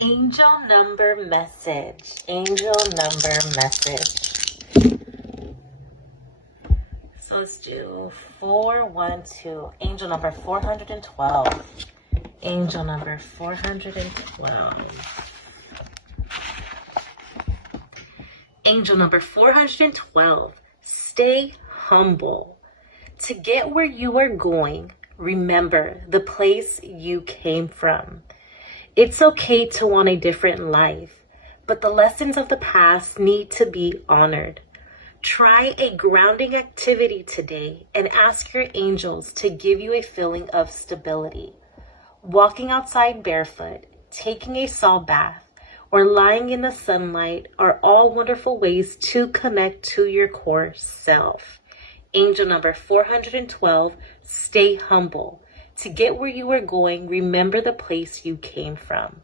Angel number message. Angel number message. So let's do 412. Angel number 412. Angel number 412. Angel number 412. Stay humble. To get where you are going, remember the place you came from. It's okay to want a different life, but the lessons of the past need to be honored. Try a grounding activity today and ask your angels to give you a feeling of stability. Walking outside barefoot, taking a salt bath, or lying in the sunlight are all wonderful ways to connect to your core self. Angel number 412, stay humble. To get where you are going, remember the place you came from.